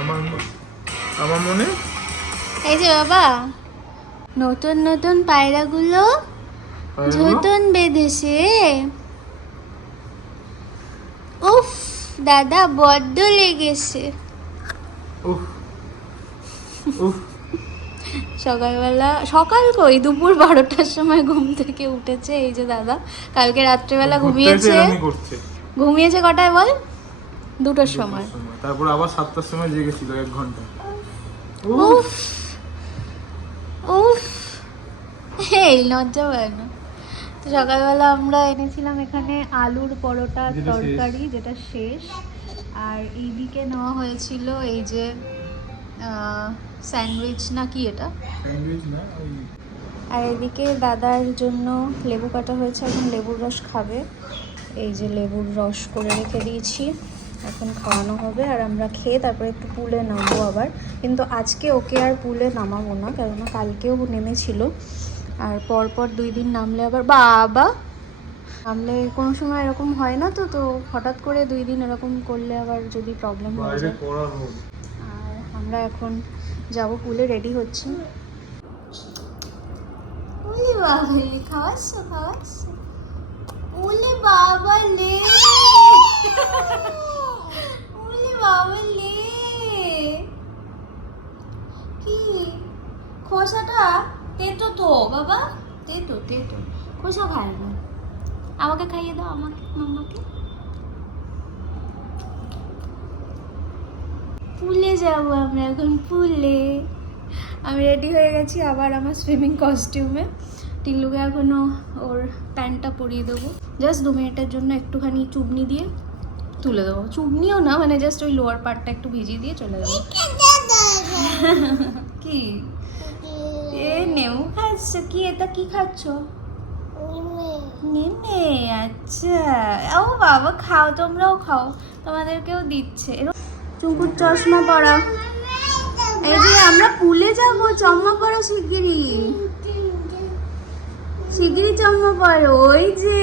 আমার আমার মনে এই যে বাবা, নতুন নতুন পায়রাগুলো ঝুটন বেঁধেছে। উফ দাদা, বড্ড লেগেছে। উফ উফ সকালবেলা, সকাল কই, দুপুর 12টার সময় ঘুম থেকে উঠেছে এই যে দাদা। কালকে রাত্রেবেলা ঘুমিয়েছে। ঘুমিয়েছে কটায় বল? 2টার সময়। তারপর আবার 7টার সময় জেগেছিল 1 ঘন্টা। উফ উফ, এই লজ্জা পায় না। তো সকালবেলা আমরা এনেছিলাম এখানে আলুর পরোটা তরকারি, যেটা শেষ। আর এইদিকে নেওয়া হয়েছিল এই যে স্যান্ডউইচ না কি এটা, স্যান্ডউইচ না ওই। আর এদিকে দাদার জন্য লেবু কাটা হয়েছে, এখন লেবুর রস খাবে। এই যে লেবুর রস করে রেখে দিয়েছি, এখন খাওয়ানো হবে। আর আমরা খেয়ে তারপরে একটু পুলে নামবো আবার। কিন্তু আজকে ওকে আর পুলে নামাবো না, কেননা কালকেও নেমেছিল। আর পরপর 2 দিন নামলে আবার বাবা, নামলে কোনো সময় এরকম হয় না তো, তো হঠাৎ করে 2 দিন এরকম করলে আবার যদি প্রবলেম হয়ে যায়। আর আমরা এখন যাব পুলে, রেডি হচ্ছি। ওলে বাবা, খাওয়াচ্ছো খাওয়াচ্ছো? ওলে বাবা লে, ওলে বাবা লে। কি খোসাটা তেতো তো বাবা, তেতো তেতো, খোসা খায় না। আমাকে খাইয়ে দাও, আমাকে, মাম্মাকে। পুলে যাবো আমরা এখন, পুলে। আমি রেডি হয়ে গেছি আবার আমার সুইমিং কস্টিউমে। টিল্লুকে এখনও ওর প্যান্টটা পরিয়ে দেবো। জাস্ট 2 মিনিটের জন্য একটুখানি চুবনি দিয়ে তুলে দেবো। চুবনিও না, মানে জাস্ট ওই লোয়ার পার্টটা একটু ভিজিয়ে দিয়ে চলে যাবো। কি এ নেউ খাচ্ছ? কি এটা কি খাচ্ছ? নেমে, আচ্ছা। ও বাবা, খাও, তোমরাও খাও, তোমাদেরকেও দিচ্ছে। চুমকুর চশমা পরা। এই যে আমরা পুলে যাবো, চশমা পরা শিগগিরি, শিগগিরি চশমা পরো। ওই যে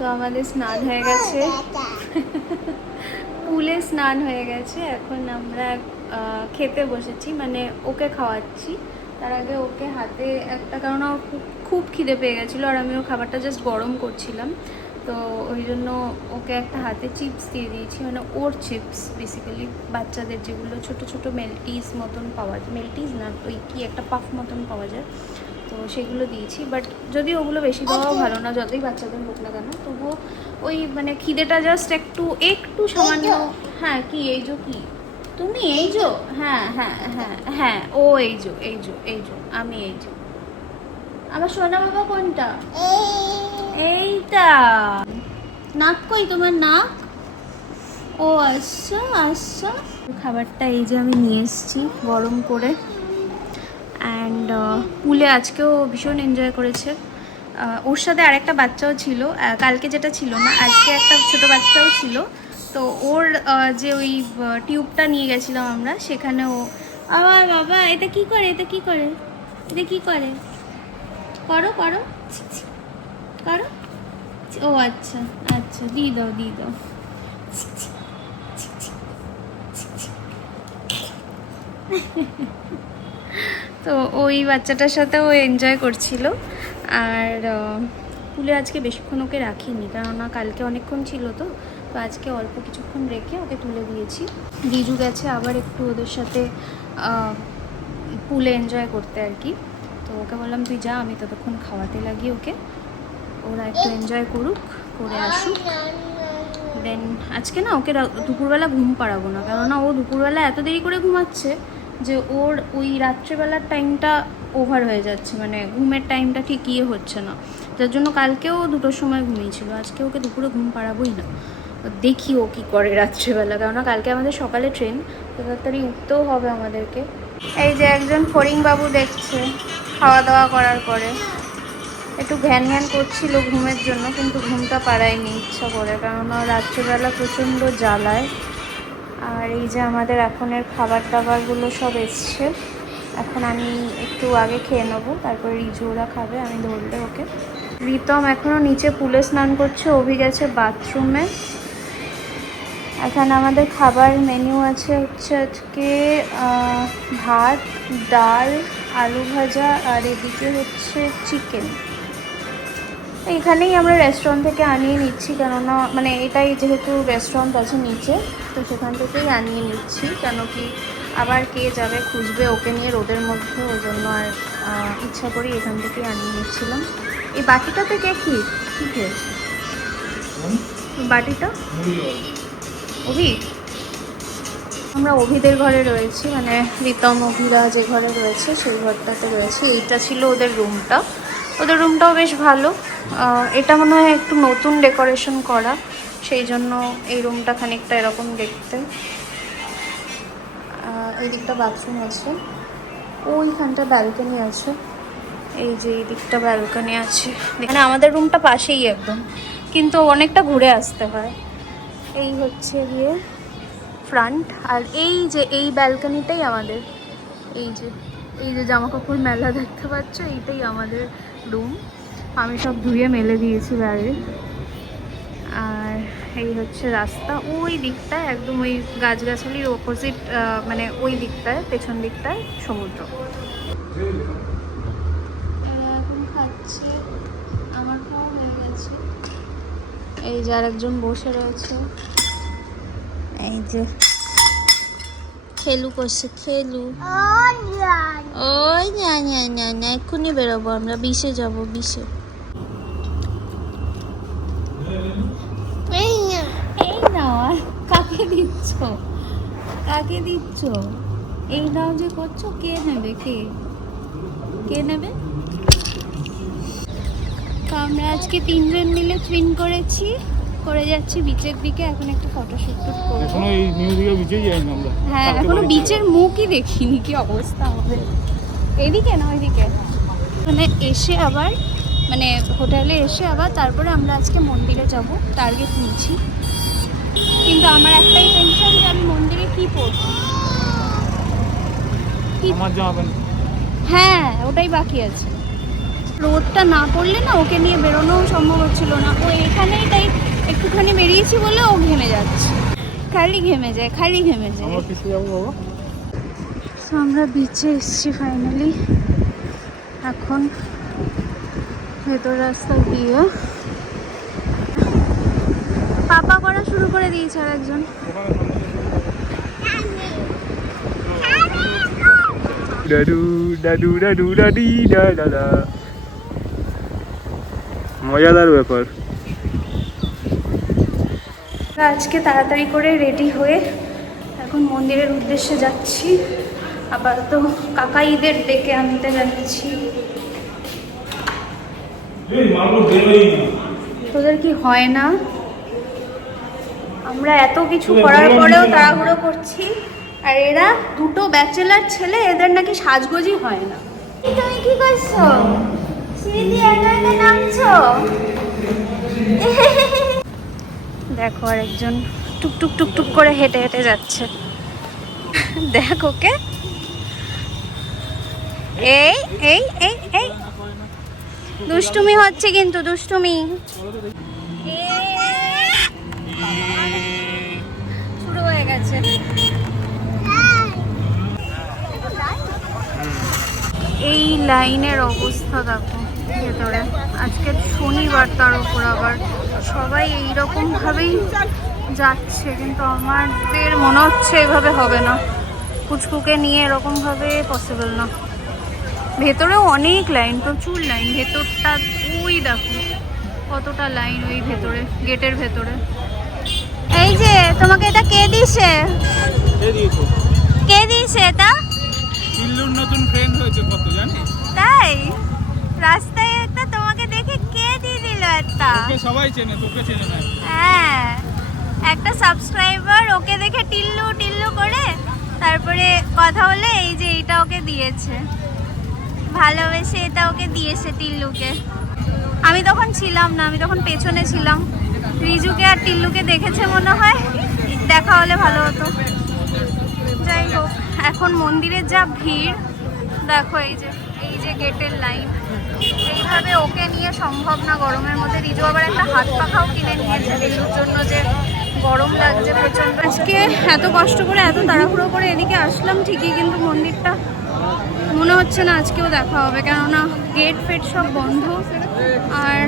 তো আমাদের স্নান হয়ে গেছে, পুলে স্নান হয়ে গেছে। এখন আমরা খেতে বসেছি, মানে ওকে খাওয়াচ্ছি। তার আগে ওকে হাতে একটা, কারণ ওর খুব খিদে পেয়ে গেছিলো, আর আমি ওর খাবারটা জাস্ট গরম করছিলাম, তো ওই জন্য ওকে একটা হাতে চিপস দিয়ে দিয়েছি। মানে ওর চিপস বেসিক্যালি, বাচ্চাদের যেগুলো ছোট ছোট মেল্টিস মতন পাওয়া যায়, মেল্টিস না, ওই কি একটা পাফ মতন পাওয়া যায়, তো সেগুলো দিয়েছি। বাট যদি ওগুলো বেশি দেওয়াও ভালো না, যতই বাচ্চাদের হোক না কেন, তবুও ওই মানে খিদেটা জাস্ট একটু একটু সামান্য। হ্যাঁ কি এই যো, কি তুমি এই যো? হ্যাঁ হ্যাঁ হ্যাঁ হ্যাঁ, ও এই যো এই যো এই যো, আমি এই যো। আমার সোনা বাবা কোনটা? এইটা। নাক কই তোমার, নাক? ও আচ্ছা আচ্ছা। খাবারটা এই যে আমি নিয়ে এসেছি গরম করে। অ্যান্ড পুলে আজকেও ভীষণ এনজয় করেছে। ওর সাথে আরেকটা বাচ্চাও ছিল, কালকে যেটা ছিল না, আজকে একটা ছোটো বাচ্চাও ছিল। তো ওর যে ওই টিউবটা নিয়ে গেছিলাম আমরা, সেখানে ও আবার বাবা, এটা কি করে, এটা কি করে, এটা কি করে, করো করো করো। ও আচ্ছা আচ্ছা, দিয়ে দাও দিয়ে দাও। তো ওই বাচ্চাটার সাথেও এনজয় করছিল। আর পুলে আজকে বেশিক্ষণ ওকে রাখিনি, কেননা কালকে অনেকক্ষণ ছিল, তো তো আজকে অল্প কিছুক্ষণ রেখে ওকে তুলে দিয়েছি। রিজু গেছে আবার একটু ওদের সাথে পুলে এনজয় করতে আর কি। তো ওকে বললাম তুই যা, আমি ততক্ষণ খাওয়াতে লাগি ওকে, ওরা একটু এনজয় করুক, করে আসুক। দেন আজকে না ওকে দুপুরবেলা ঘুম পাড়াবো না, কেননা ও দুপুরবেলা এত দেরি করে ঘুমাচ্ছে যে ওর ওই রাত্রেবেলার টাইমটা ওভার হয়ে যাচ্ছে, মানে ঘুমের টাইমটা ঠিক ইয়ে হচ্ছে না, যার জন্য কালকেও 2টোর সময় ঘুমিয়েছিল। আজকে ওকে দুপুরে ঘুম পাড়াবোই না, দেখি ও কী করে রাত্রেবেলা, কেননা কালকে আমাদের সকালে ট্রেন, তো তাড়াতাড়ি উঠতেও হবে আমাদেরকে। এই যে একজন ফড়িংবাবু দেখছে খাওয়া দাওয়া করার পরে একটু ঘ্যান ঘ্যান করছিল ঘুমের জন্য, কিন্তু ঘুমটা পাড়ায়নি ইচ্ছা করে, কেননা রাত্রেবেলা প্রচণ্ড জ্বালায়। আর এই যে আমাদের এখনের খাবার দাবারগুলো সব এসছে, এখন আমি একটু আগে খেয়ে নেবো, তারপরে রিজু ওরা খাবে, আমি ধরলে ওকে। রিতম এখনও নিচে পুলে স্নান করছে, অভি গেছে বাথরুমে। এখানে আমাদের খাবার মেনু আছে হচ্ছে আজকে ভাত, ডাল, আলু ভাজা, আর এদিকে হচ্ছে চিকেন। এখানেই আমরা রেস্টুরেন্ট থেকে আনিয়ে নিচ্ছি, কেননা মানে এটাই যেহেতু রেস্টুরেন্ট আছে নিচে, তো সেখান থেকেই আনিয়ে নিচ্ছি, কেন কি আবার কে যাবে খুঁজবে ওকে নিয়ে রোদের মধ্যে, ওই জন্য আর ইচ্ছা করি এখান থেকেই আনিয়ে নিচ্ছিলাম। এই বাটিটাতে কে কী খেয়েছে? বাটিটা অভি, আমরা অভিদের ঘরে রয়েছি, মানে রিতম অভিরা যে ঘরে রয়েছে সেই ঘরটাতে রয়েছে। এইটা ছিল ওদের রুমটা, ওদের রুমটাও বেশ ভালো। এটা মনে হয় একটু নতুন ডেকোরেশন করা, সেই জন্য এই রুমটা খানিকটা এরকম দেখতে। এই দিকটা বাথরুম আছে, ওইখানটা ব্যালকনি আছে, এই যে এই দিকটা ব্যালকনি আছে, মানে আমাদের রুমটা পাশেই একদম, কিন্তু অনেকটা ঘুরে আসতে হয়। এই হচ্ছে গিয়ে ফ্রন্ট, আর এই যে এই ব্যালকনিটাই আমাদের, এই যে জামা কাপড় মেলা দেখতে পাচ্ছ, এইটাই আমাদের রুম। আমি সব ধুয়ে মেলে দিয়েছি বাইরে। আর এই হচ্ছে রাস্তা, ওই দিকটায় একদম ওই গাছগাছালির অপোজিট, মানে ওই দিকটায় পেছন দিকটায় সমুদ্র। এখন খাচ্ছে, আমার খাওয়া হয়ে গেছে। এই যে আরেকজন বসে রয়েছে, এই যে খেলু করছে, খেলু ওই না এক্ষুনি বেরোবো আমরা, বিশে যাবো, বিশে। এই নাও, কাকে দিচ্ছ, কাকে দিচ্ছ? এই নাও যে করছো, কে নেবে, কে নেবে? তো আমরা আজকে 3জন মিলে ট্রিন করেছি, করে যাচ্ছি বিচের দিকে। এখন একটা ফটোশুট করবো। এখনো এই নিউ দিকে বিচে যাইনি আমরা। হ্যাঁ, এখনো বিচের মুখই দেখিনি, কি অবস্থা আমাদের। এদিকে না ওইদিকে, মানে এসে আবার, মানে হোটেলে এসে আবার তারপরে আমরা আজকে মন্দিরে যাব, টার্গেট নিয়েছি। কিন্তু আমার একটাই টেনশন যে আমি মন্দিরে কি পরবো, আমার জামা হ্যাঁ ওটাই বাকি আছে। রোদটা না পড়লে না ওকে নিয়ে বেরোনোও সম্ভব হচ্ছিল না। ও এখানেই তাই একটুখানি বেরিয়েছি বলে ও ঘেমে যাচ্ছে, খালি ঘেমে যায়। আমরা কিসে যাবো বাবা? তো আমরা বিচে এসেছি ফাইনালি। এখন ভেতর রাস্তা দিয়ে পাপা করা শুরু করে দিয়েছে আর একজন। মজাদার ব্যাপার। আজকে তাড়াতাড়ি করে রেডি হয়ে এখন মন্দিরের উদ্দেশ্যে যাচ্ছি। আপাতত কাকাইদের ডেকে আনতে যাচ্ছি। তোদের কি হয় না? আমরা এত কিছু করার পরেও তাড়াহুড়ো করছি, আর এরা দুটো ব্যাচেলার ছেলে, এদের নাকি সাজগোজই হয় না। তুমি কি করছো? সিঁড়ি একা একা নামছো? দেখো আর একজন টুকটুক টুকটুক করে হেঁটে হেঁটে যাচ্ছে। দেখ ওকে, এই এই এই এই দুষ্টুমি হচ্ছে, কিন্তু দুষ্টুমি শুরু হয়ে গেছে। এই লাইনের অবস্থা দেখো ভেতরে, আজকে শনিবার, তার উপর আবার সবাই এইরকম ভাবেই যাচ্ছে, কিন্তু আমাদের মনে হচ্ছে এভাবে হবে না, পুচকুকে নিয়ে এরকম ভাবে পসিবল না। ভেতরেও অনেক লাইন, প্রচুর লাইন, ভেতরটা ওই দেখো কতটা লাইন ওই ভেতরে, গেটের ভেতরে। এই যে তোমাকে এটা কে দিয়েছে? কে দিয়েছে এটা? ইল্লুর নতুন ফ্রেন্ড হয়েছে কত জানিস? তাই রাস্তায় একটা তোমাকে দেখে কে দিয়ে দিল একটা? তোকে সবাই চেনে, তোকে চেনে না। হ্যাঁ, একটা সাবস্ক্রাইবার ওকে দেখে টিল্লু টিল্লু করে তারপরে কথা বলে এই যে এটা ওকে দিয়েছে, ভালোবেসে এটা ওকে দিয়েছে টিল্লুকে। আমি তখন ছিলাম না, আমি তখন পেছনে ছিলাম। রিজুকে আর টিল্লুকে দেখেছে মনে হয়, দেখা হলে ভালো হতো। যাই হোক, এখন মন্দিরের যা ভিড় দেখো, এই যে গেটের লাইন, এইভাবে ওকে নিয়ে সম্ভব না গরমের মধ্যে। রিজু আবার একটা হাত পাখাও কিনে নিয়েছে টিল্লুর জন্য, যে গরম লাগছে প্রচন্ড। আজকে এত কষ্ট করে এত তাড়াহুড়ো করে এদিকে আসলাম ঠিকই, কিন্তু মন্দিরটা মনে হচ্ছে না আজকেও দেখা হবে, কেননা গেট ফেট সব বন্ধ। আর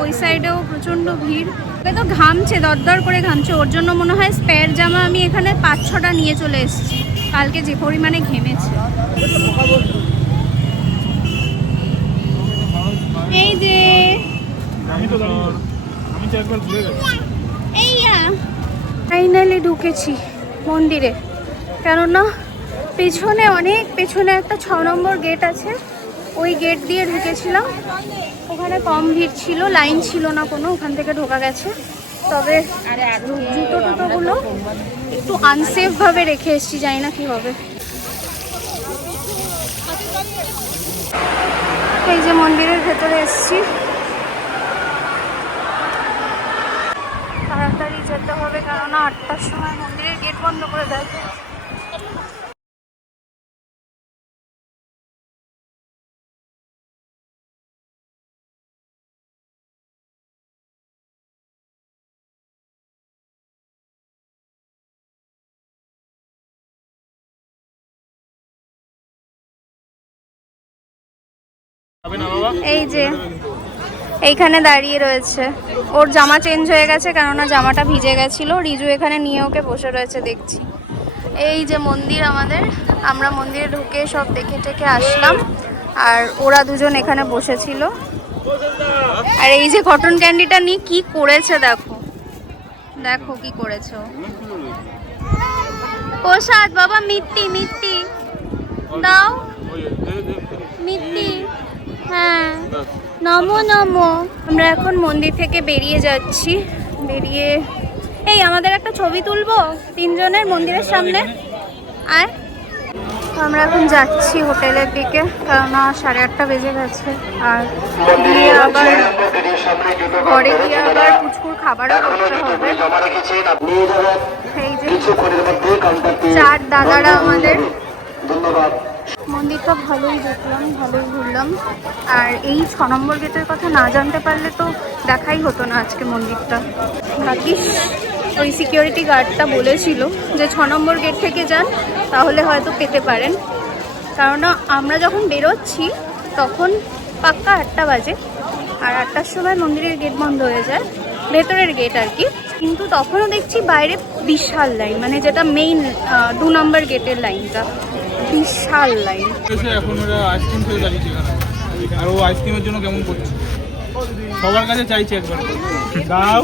ওই সাইডেও প্রচণ্ড ভিড়। তো ঘামছে, দরদর করে ঘামছে। ওর জন্য মনে হয় স্পেয়ার জামা আমি এখানে 5-6টা নিয়ে চলে এসেছি, কালকে যে পরিমাণে ঘেমেছে। এই যে ফাইনালি ঢুকেছি মন্দিরে, কেননা পেছনে অনেক পেছনে একটা 6 নম্বর গেট আছে, ওই গেট দিয়ে ঢুকেছিলাম। ওখানে কম ভিড় ছিল, লাইন ছিল না কোনো, ওখান থেকে ঢোকা গেছে। তবে জুতো টুটোগুলো একটু আনসেফভাবে রেখে এসেছি, জানি না কি হবে। এই যে মন্দিরের ভেতরে এসেছি, তাড়াতাড়ি যেতে হবে, কেননা 8টার সময় মন্দিরের গেট বন্ধ করে দেয়। এই যে এইখানে দাঁড়িয়ে রয়েছে, ওর জামা চেঞ্জ হয়ে গেছে, কেননা জামাটা ভিজে গেছিল। রিজু এখানে নিয়ে ওকে বসে রয়েছে দেখছি। এই যে মন্দির আমাদের, আমরা মন্দিরে ঢুকে সব দেখে টেকে আসলাম, আর ওরা দুজন এখানে বসেছিল। আর এই যে কটন ক্যান্ডিটা নিয়ে কি করেছে দেখো, দেখো কি করেছে ও। প্রসাদ বাবা, মিত্তি মিত্তি দাও, মিত্তি। হ্যাঁ, নমো নমো। আমরা এখন মন্দির থেকে বেরিয়ে যাচ্ছি। বেরিয়ে এই আমাদের একটা ছবি তুলবো 3 জনের মন্দিরের সামনে। আর আমরা এখন যাচ্ছি হোটেলের দিকে, কারণ 8:30 বেজে গেছে। আর গিয়ে আবার ঘরে গিয়ে আবার পুচকুর খাবারও করতে হবে। এই যে 4 দাদারা আমাদের। মন্দিরটা ভালোই দেখলাম, ভালোই ঘুরলাম। আর এই 6 নম্বর গেটের কথা না জানতে পারলে তো দেখাই হতো না আজকে মন্দিরটা। ভাগ্যিস ওই সিকিউরিটি গার্ডটা বলেছিল যে 6 নম্বর গেট থেকে যান, তাহলে হয়তো পেতে পারেন। কারণ আমরা যখন বেরোচ্ছি তখন পাক্কা 8টা বাজে, আর 8টার সময় মন্দিরের গেট বন্ধ হয়ে যায়, ভেতরের গেট আর কি। কিন্তু তখনও দেখছি বাইরে বিশাল লাইন, মানে যেটা মেইন 2 নম্বর গেটের লাইনটা, বিশাল লাইন। এখন ওরা আইসক্রিম খেয়ে দাঁড়িয়েছে এখানে, আর ও আইসক্রিমের জন্য কেমন করছে, সবার কাছে চাইছে একবার দাও।